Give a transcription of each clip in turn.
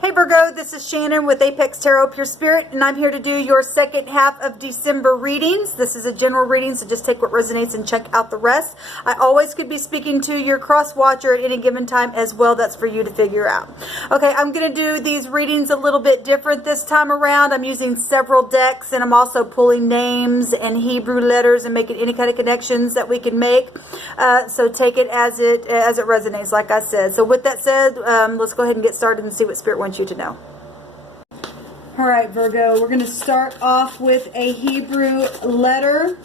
Hey Virgo, this is Shannon with Apex Tarot Pure Spirit, and I'm here to do your second half of December readings. This is a general reading, so just take what resonates and check out the rest. I always could be speaking to your cross watcher at any given time as well. That's for you to figure out. Okay, I'm going to do these readings a little bit different this time around. I'm using several decks, and I'm also pulling names and Hebrew letters and making any kind of connections that we can make. So take it as it resonates, like I said. So with that said, let's go ahead and get started and see what Spirit wants you to know. All right, Virgo, we're going to start off with a Hebrew letter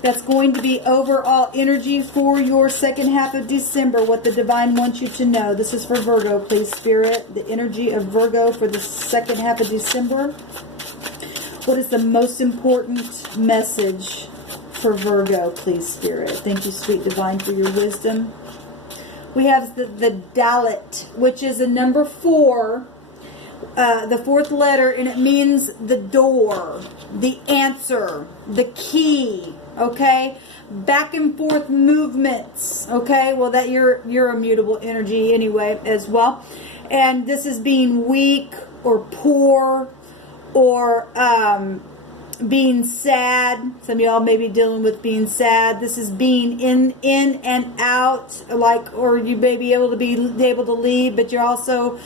that's going to be overall energy for your second half of December, what the divine wants you to know. This is for Virgo, please, Spirit. The energy of Virgo for the second half of December. What is the most important message for Virgo, please, Spirit? Thank you, sweet divine, for your wisdom. We have the Dalet, which is a number 4. The fourth letter, and it means the door, the answer, the key, okay? Back and forth movements, okay? Well, that you're a mutable energy anyway as well. And this is being weak or poor or being sad. Some of y'all may be dealing with being sad. This is being in and out, like, or you may be able to leave, but you're also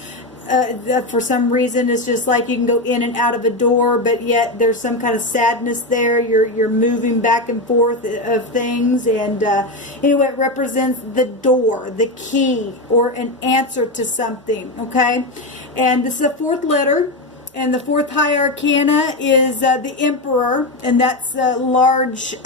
for some reason it's just like you can go in and out of a door, but yet there's some kind of sadness there. You're moving back and forth of things, and anyway, it represents the door, the key, or an answer to something, okay? And this is the fourth letter, and the fourth high arcana is the Emperor, and that's a large,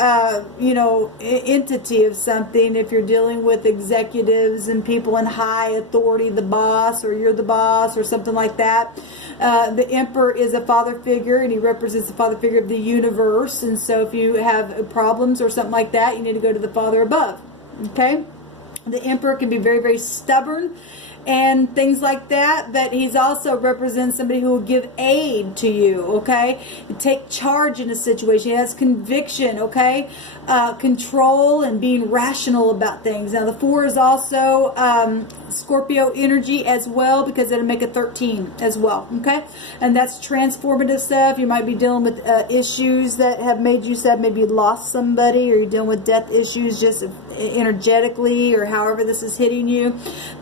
entity of something. If you're dealing with executives and people in high authority, the boss, or you're the boss, or something like that. The Emperor is a father figure, and he represents the father figure of the universe. And so if you have problems or something like that, you need to go to the Father above, okay? The Emperor can be very, very stubborn and things like that, but he's also represents somebody who will give aid to you, okay? Take charge in a situation. He has conviction, okay? Control and being rational about things. Now, the 4 is also Scorpio energy as well, because it'll make a 13 as well, okay? And that's transformative stuff. You might be dealing with issues that have made you sad. Maybe you lost somebody, or you're dealing with death issues just energetically, or however this is hitting you.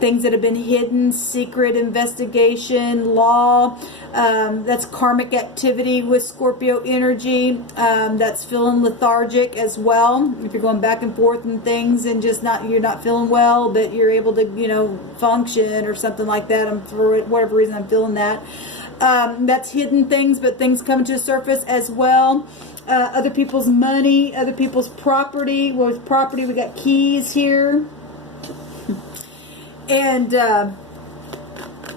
Things that have been hidden, secret investigation, law. That's karmic activity with Scorpio energy. That's feeling lethargic as well. If you're going back and forth and things, and just you're not feeling well, but you're able to, function or something like that. For whatever reason, I'm feeling that. That's hidden things, but things come to the surface as well. Other people's money, other people's property. Well, with property, we got keys here. And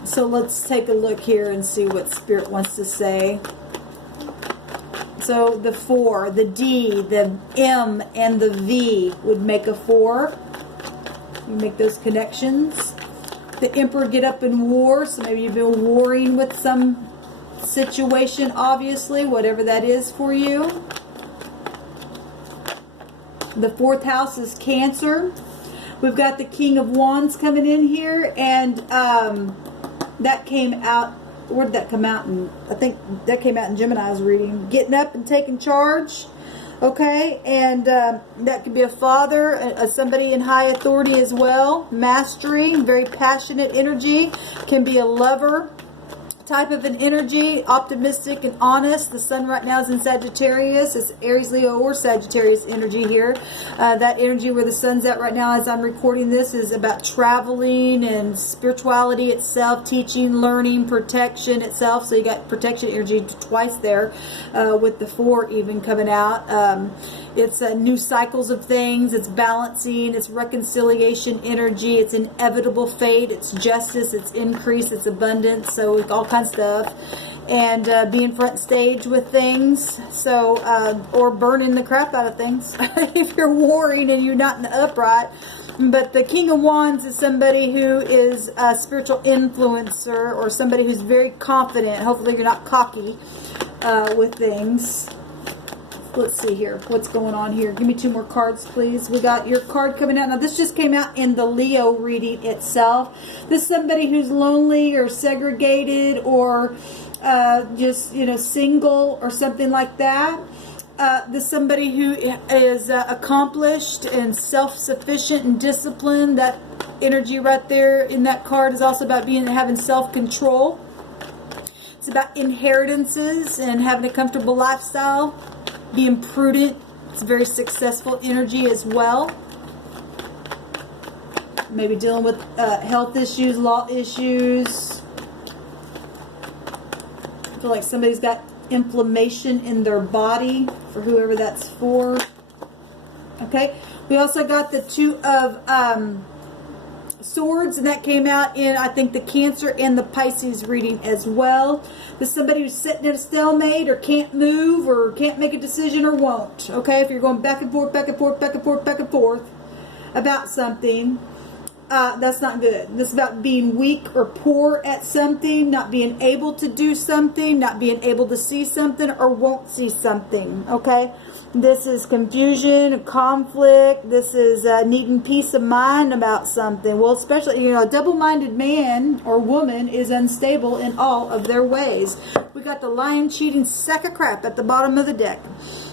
so let's take a look here and see what Spirit wants to say. So the 4, the D, the M, and the V would make a 4. You make those connections. The Emperor get up in war, so maybe you've been warring with some situation, obviously, whatever that is for you. The 4th house is Cancer. We've got the King of Wands coming in here, and that came out. Where did that come out? I think that came out in Gemini's reading. Getting up and taking charge. Okay, and that could be a father, somebody in high authority as well. Mastery, very passionate energy. Can be a lover type of an energy, optimistic and honest. The sun right now is in Sagittarius. It's Aries, Leo, or Sagittarius energy here. That energy where the sun's at right now as I'm recording this is about traveling and spirituality itself, teaching, learning, protection itself. So you got protection energy twice there with the 4 even coming out. It's new cycles of things. It's balancing. It's reconciliation energy. It's inevitable fate. It's justice. It's increase. It's abundance. So all kinds of stuff. And being front stage with things. So, or burning the crap out of things. If you're warring and you're not in the upright. But the King of Wands is somebody who is a spiritual influencer, or somebody who's very confident. Hopefully you're not cocky with things. Let's see here. What's going on here? Give me 2 more cards, please. We got your card coming out. Now, this just came out in the Leo reading itself. This is somebody who's lonely or segregated or just, you know, single or something like that. This is somebody who is accomplished and self-sufficient and disciplined. That energy right there in that card is also about having self-control. It's about inheritances and having a comfortable lifestyle. Being prudent. It's a very successful energy as well. Maybe dealing with health issues, law issues. I feel like somebody's got inflammation in their body, for whoever that's for. Okay. We also got the 2 of Swords, and that came out in, I think, the Cancer and the Pisces reading as well. This is somebody who's sitting at a stalemate or can't move or can't make a decision or won't. Okay, if you're going back and forth, back and forth, back and forth, back and forth about something, that's not good. This is about being weak or poor at something, not being able to do something, not being able to see something or won't see something. Okay. This is confusion, conflict. This is needing peace of mind about something. Well, especially, you know, a double-minded man or woman is unstable in all of their ways. We got the lying, cheating sack of crap at the bottom of the deck.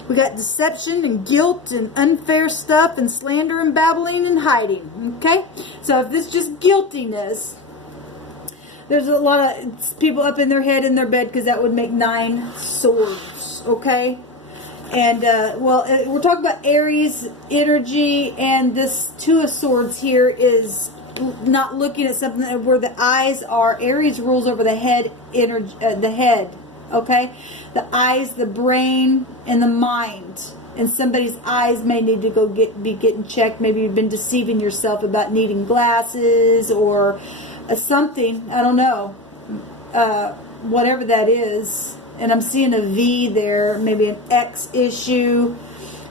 We got deception and guilt and unfair stuff and slander and babbling and hiding. Okay? So if this is just guiltiness, there's a lot of people up in their head, in their bed, because that would make 9 swords. Okay? And, well, we're talking about Aries energy, and this 2 of Swords here is not looking at something where the eyes are. Aries rules over the head energy, the head, okay? The eyes, the brain, and the mind. And somebody's eyes may need to be getting checked. Maybe you've been deceiving yourself about needing glasses or something. I don't know. Whatever that is. And I'm seeing a V there, maybe an X issue.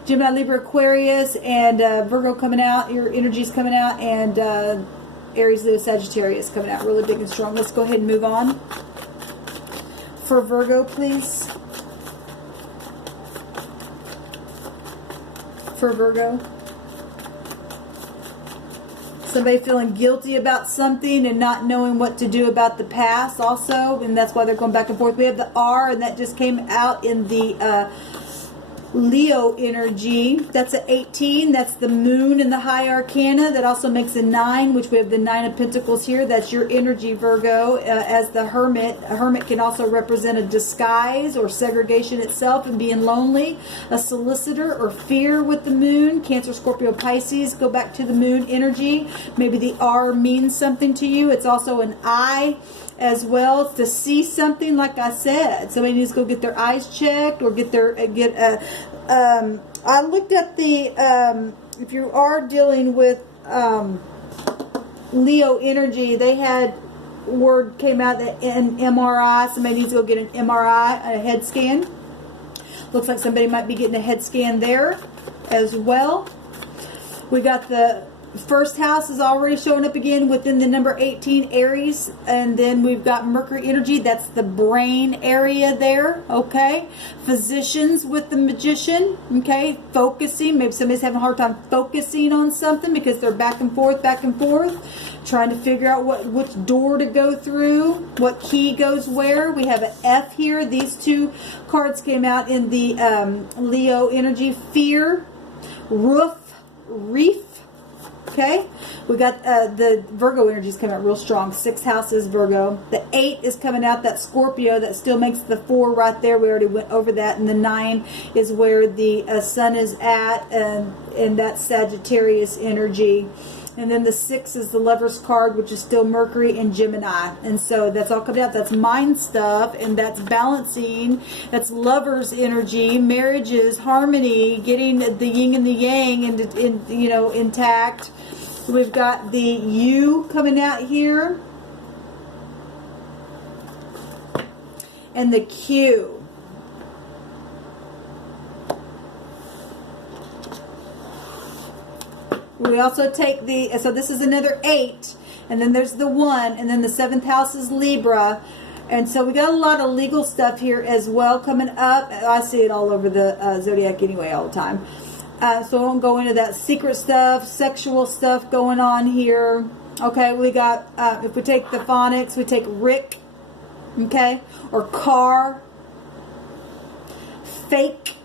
Gemini, Libra, Aquarius, and Virgo coming out. Your energy's coming out. And Aries, Leo, Sagittarius coming out really big and strong. Let's go ahead and move on. For Virgo, please. For Virgo. Somebody feeling guilty about something and not knowing what to do about the past also, and that's why they're going back and forth. We have the R, and that just came out in the Leo energy. That's an 18. That's the moon in the high arcana. That also makes a 9, which we have the 9 of Pentacles here. That's your energy, Virgo, as the hermit. A hermit can also represent a disguise or segregation itself and being lonely. A solicitor or fear with the moon. Cancer, Scorpio, Pisces. Go back to the moon energy. Maybe the R means something to you. It's also an I as well, to see something, like I said. Somebody needs to go get their eyes checked or I looked at the, if you are dealing with Leo energy, they had word came out that an MRI, somebody needs to go get an MRI, a head scan. Looks like somebody might be getting a head scan there as well. We got the first house is already showing up again within the number 18, Aries. And then we've got Mercury energy. That's the brain area there. Okay. Physicians with the Magician. Okay. Focusing. Maybe somebody's having a hard time focusing on something because they're back and forth, trying to figure out which door to go through, what key goes where. We have an F here. These 2 cards came out in the Leo energy. Fear, roof, reef. Okay, we got the Virgo energy is coming out real strong. 6 houses, Virgo. The 8 is coming out. That Scorpio, that still makes the 4 right there. We already went over that. And the 9 is where the sun is at, and that's Sagittarius energy. And then the 6 is the Lover's card, which is still Mercury and Gemini. And so that's all coming out. That's mind stuff, and that's balancing. That's Lover's energy, marriages, harmony, getting the yin and the yang intact. We've got the U coming out here. And the Q. We also take so this is another 8, and then there's the 1, and then the 7th house is Libra, And so we got a lot of legal stuff here as well coming up. I see it all over the Zodiac anyway all the time. So I won't go into that secret stuff, sexual stuff going on here. Okay, we got, if we take the phonics, we take Rick, okay, or car, fake,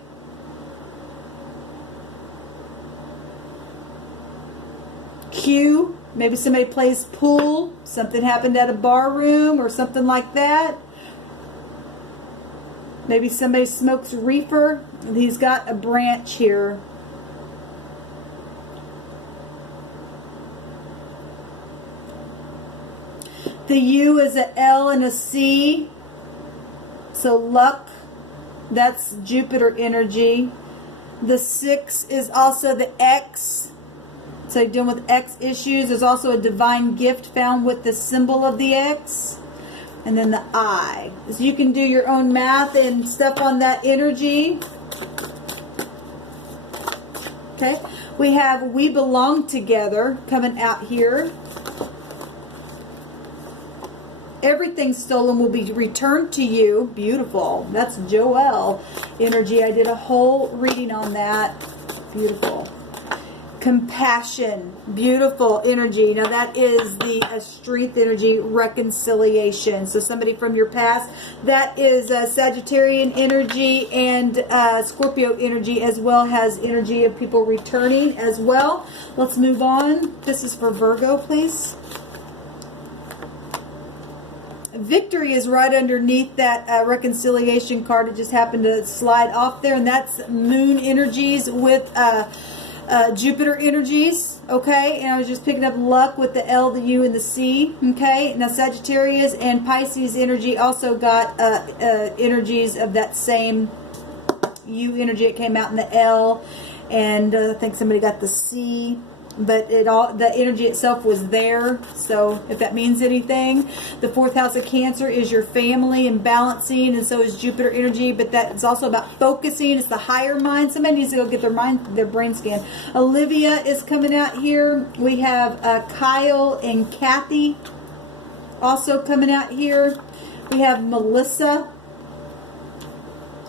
Q. Maybe somebody plays pool, something happened at a bar room or something like that. Maybe somebody smokes reefer, and he's got a branch here. The U is a L and a C, so luck, that's Jupiter energy. The 6 is also the X. So you're dealing with X issues. There's also a divine gift found with the symbol of the X. And then the I. So you can do your own math and stuff on that energy. Okay. We have We Belong Together coming out here. Everything stolen will be returned to you. Beautiful. That's Joelle energy. I did a whole reading on that. Beautiful. Compassion, beautiful energy. Now that is the strength energy, reconciliation. So somebody from your past. That is Sagittarian energy, and Scorpio energy as well has energy of people returning as well. Let's move on. This is for Virgo, please. Victory is right underneath that reconciliation card. It just happened to slide off there, and that's moon energies with Jupiter energies, okay, and I was just picking up luck with the L, the U, and the C, okay. Now Sagittarius and Pisces energy also got energies of that same U energy. It came out in the L, and I think somebody got the C, but the energy itself was there. So if that means anything, the 4th house of Cancer is your family and balancing, and so is Jupiter energy, but that's also about focusing. It's the higher mind. Somebody needs to go get their brain scan. Olivia is coming out here. We have Kyle and Kathy also coming out here. We have Melissa.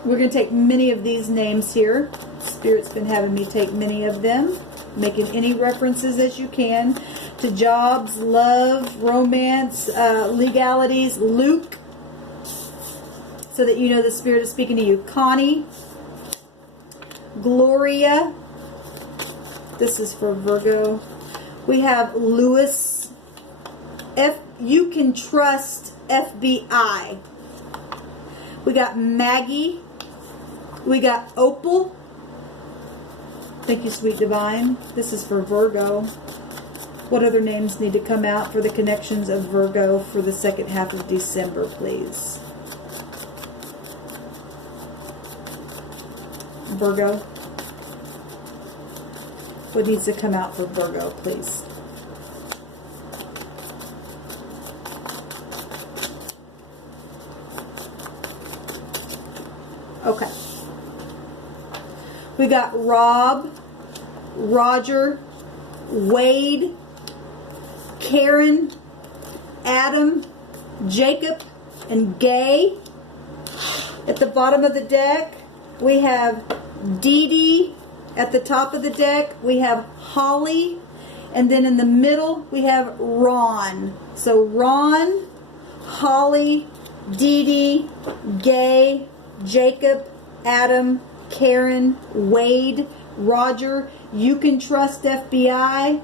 We're going to take many of these names here. Spirit's been having me take many of them, making any references as you can to jobs, love, romance, legalities. Luke, so that you know the Spirit is speaking to you. Connie, Gloria, this is for Virgo. We have Lewis, you can trust FBI. We got Maggie, we got Opal. Thank you, Sweet Divine. This is for Virgo. What other names need to come out for the connections of Virgo for the second half of December, please? Virgo. What needs to come out for Virgo, please? Okay. We got Rob, Roger, Wade, Karen, Adam, Jacob, and Gay. At the bottom of the deck, we have Dee Dee. At the top of the deck, we have Holly. And then in the middle, we have Ron. So Ron, Holly, Dee Dee, Gay, Jacob, Adam, Karen, Wade, Roger, You Can Trust FBI,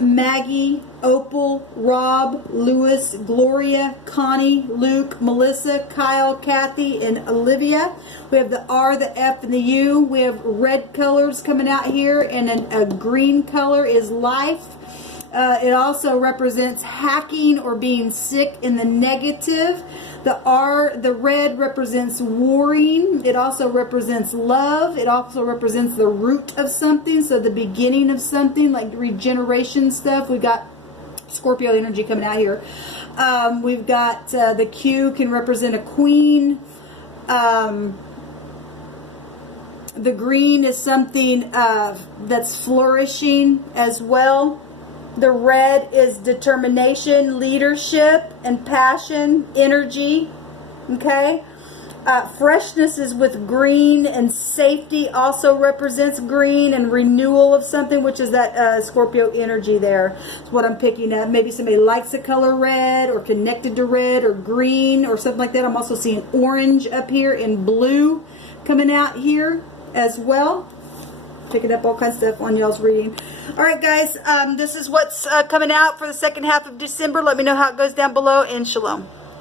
Maggie, Opal, Rob, Lewis, Gloria, Connie, Luke, Melissa, Kyle, Kathy, and Olivia. We have the R, the F, and the U. We have red colors coming out here, and a green color is life. It also represents hacking or being sick in the negative. The R, the red, represents warring. It also represents love. It also represents the root of something, so the beginning of something, like regeneration stuff. We got Scorpio energy coming out here. We've got the Q can represent a queen. The green is something that's flourishing as well. The red is determination, leadership, and passion, energy. Okay. Freshness is with green, and safety also represents green and renewal of something, which is that Scorpio energy there. That's what I'm picking up. Maybe somebody likes the color red or connected to red or green or something like that. I'm also seeing orange up here and blue coming out here as well. Picking up all kinds of stuff on y'all's reading. All right, guys, this is what's coming out for the second half of December. Let me know how it goes down below, and shalom.